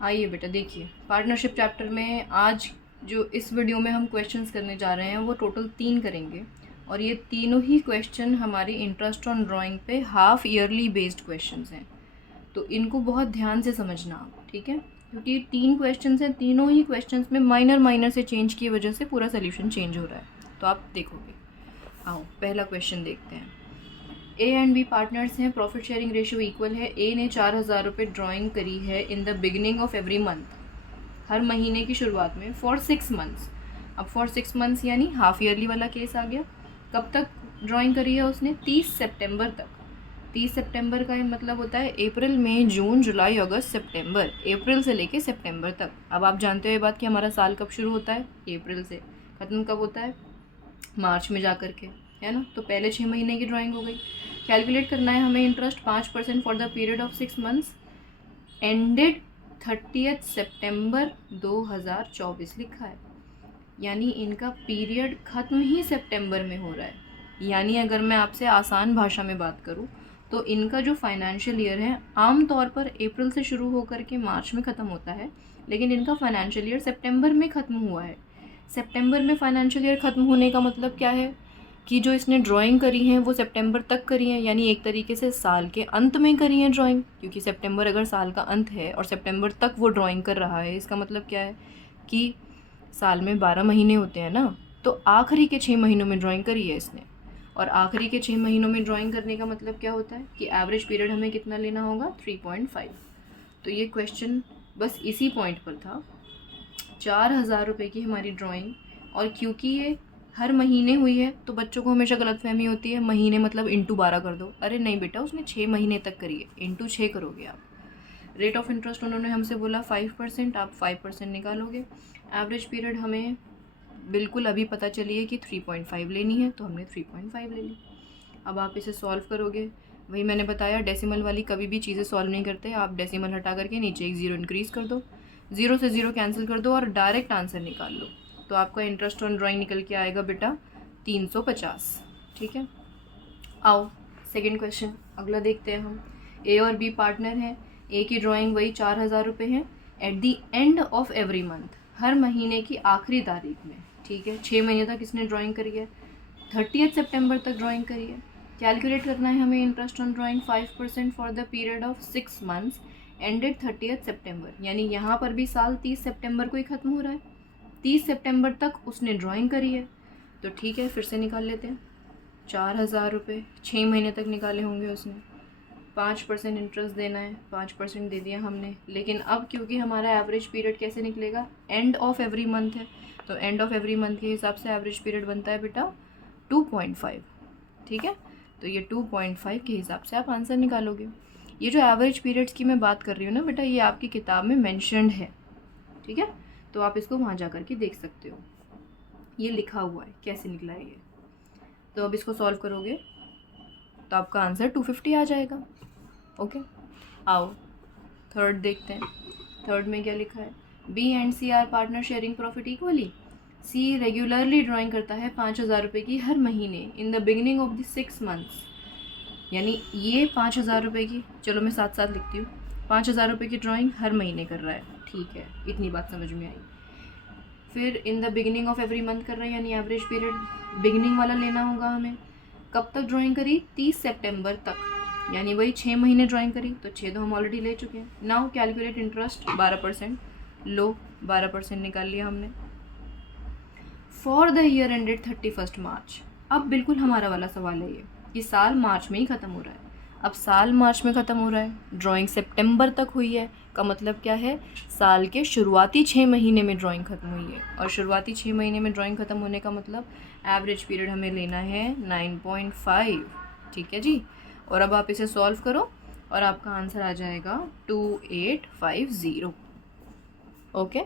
आइए बेटा देखिए, पार्टनरशिप चैप्टर में आज जो इस वीडियो में हम क्वेश्चंस करने जा रहे हैं वो टोटल 3 करेंगे और ये तीनों ही क्वेश्चन हमारी इंटरेस्ट ऑन ड्राइंग पे हाफ ईयरली बेस्ड क्वेश्चंस हैं। तो इनको बहुत ध्यान से समझना आप, ठीक है, क्योंकि 3 क्वेश्चंस हैं, तीनों ही क्वेश्चंस में माइनर से चेंज की वजह से पूरा सोल्यूशन चेंज हो रहा है। तो आप देखोगे। आओ पहला क्वेश्चन देखते हैं। ए एंड बी पार्टनर्स हैं, प्रॉफिट शेयरिंग रेशियो इक्वल है। ए ने 4,000 रुपये ड्राइंग करी है in the beginning of every month, हर महीने की शुरुआत में, फॉर 6 मंथ्स। अब फॉर 6 मंथ्स यानी हाफ ईयरली वाला केस आ गया। कब तक ड्राइंग करी है उसने? 30 सितंबर तक। 30 सितंबर का मतलब होता है अप्रैल मई जून जुलाई अगस्त सितंबर, अप्रैल से लेके सितंबर तक। अब आप जानते हो ये बात कि हमारा साल कब शुरू होता है? अप्रैल से। ख़त्म कब होता है? मार्च में जा कर के, है ना। तो पहले 6 महीने की ड्राइंग हो गई। कैलकुलेट करना है हमें interest 5% for the period of 6 months ended 30 सितंबर 2024 लिखा है, यानी इनका पीरियड ख़त्म ही सितंबर में हो रहा है। यानी अगर मैं आपसे आसान भाषा में बात करूं तो इनका जो फाइनेंशियल ईयर है आम तौर पर अप्रैल से शुरू होकर के मार्च में ख़त्म होता है, लेकिन इनका फाइनेंशियल ईयर सितंबर में ख़त्म हुआ है। सितंबर में फाइनेंशियल ईयर ख़त्म होने का मतलब क्या है कि जो इसने ड्राइंग करी हैं वो सितंबर तक करी हैं, यानी एक तरीके से साल के अंत में करी हैं ड्राइंग, क्योंकि सितंबर अगर साल का अंत है और सितंबर तक वो ड्राइंग कर रहा है, इसका मतलब क्या है कि साल में 12 महीने होते हैं ना, तो आखिरी के 6 महीनों में ड्राइंग करी है इसने। और आखिरी के 6 महीनों में ड्राइंग करने का मतलब क्या होता है कि एवरेज पीरियड हमें कितना लेना होगा? 3.5। तो ये क्वेश्चन बस इसी पॉइंट पर था। 4,000 रुपये की हमारी ड्राइंग, और क्योंकि ये हर महीने हुई है तो बच्चों को हमेशा गलतफहमी होती है, महीने मतलब इंटू 12 कर दो। अरे नहीं बेटा, उसने 6 महीने तक करी है, इंटू 6 करोगे आप। रेट ऑफ इंटरेस्ट उन्होंने हमसे बोला 5%, आप 5% निकालोगे। एवरेज पीरियड हमें बिल्कुल अभी पता चली है कि 3.5 लेनी है, तो हमने 3.5 ले ली। अब आप इसे सॉल्व करोगे। वही मैंने बताया, डेसिमल वाली कभी भी चीज़ें सॉल्व नहीं करते। आप डेसिमल हटा करके नीचे एक 0 इंक्रीज़ कर दो, 0 से 0 कैंसिल कर दो और डायरेक्ट आंसर निकाल लो। तो आपका इंटरेस्ट ऑन ड्राइंग निकल के आएगा बेटा 350। ठीक है, आओ सेकेंड क्वेश्चन अगला देखते हैं हम। ए और बी पार्टनर हैं। ए की ड्राइंग वही 4,000 रुपये हैं at the end of every month, हर महीने की आखिरी तारीख में। ठीक है, 6 महीने तक इसने ड्राइंग करी है, 30 सितंबर तक ड्राइंग करी है। कैलकुलेट करना है हमें interest on drawing 5% for the period of 6 months ended 30 सितंबर, यानी यहाँ पर भी साल 30 सितंबर को ही ख़त्म हो रहा है। 30 सितंबर तक उसने ड्राइंग करी है, तो ठीक है फिर से निकाल लेते हैं। 4,000 रुपये 6 महीने तक निकाले होंगे उसने, 5% इंटरेस्ट देना है, 5% दे दिया हमने। लेकिन अब क्योंकि हमारा एवरेज पीरियड कैसे निकलेगा? एंड ऑफ एवरी मंथ है, तो एंड ऑफ एवरी मंथ के हिसाब से एवरेज पीरियड बनता है बेटा 2.5। ठीक है, तो ये 2.5 के हिसाब से आप आंसर निकालोगे। ये जो एवरेज पीरियड्स की मैं बात कर रही हूँ ना बेटा, ये आपकी किताब में मैंशनड है। ठीक है, तो आप इसको वहाँ जा कर के देख सकते हो, ये लिखा हुआ है कैसे निकला है ये। तो अब इसको सॉल्व करोगे तो आपका आंसर 250 आ जाएगा। ओके, आओ थर्ड देखते हैं। थर्ड में क्या लिखा है? B and C are partner sharing profit equally. C regularly drawing करता है 5,000 रुपये की हर महीने in the beginning of the 6 months, यानी ये 5,000 रुपये की, चलो मैं साथ साथ लिखती हूँ, 5,000 रुपये की ड्राइंग हर महीने कर रहा है। ठीक है, इतनी बात समझ में आई। फिर इन the beginning of every month कर रहा है, यानी एवरेज पीरियड बिगिनिंग वाला लेना होगा हमें। कब तक ड्राइंग करी? 30 सितंबर तक, यानी वही 6 महीने ड्राइंग करी, तो 6 तो हम ऑलरेडी ले चुके हैं। नाउ कैलकुलेट इंटरेस्ट 12%, लो 12% निकाल लिया हमने। फॉर द ईयर एंडेड 31 मार्च, अब बिल्कुल हमारा वाला सवाल है ये कि साल मार्च में ही ख़त्म हो रहा है। अब साल मार्च में ख़त्म हो रहा है, ड्राइंग सितंबर तक हुई है, का मतलब क्या है? साल के शुरुआती 6 महीने में ड्राइंग ख़त्म हुई है, और शुरुआती 6 महीने में ड्राइंग ख़त्म होने का मतलब एवरेज पीरियड हमें लेना है 9.5। ठीक है जी, और अब आप इसे सॉल्व करो और आपका आंसर आ जाएगा 2850। ओके।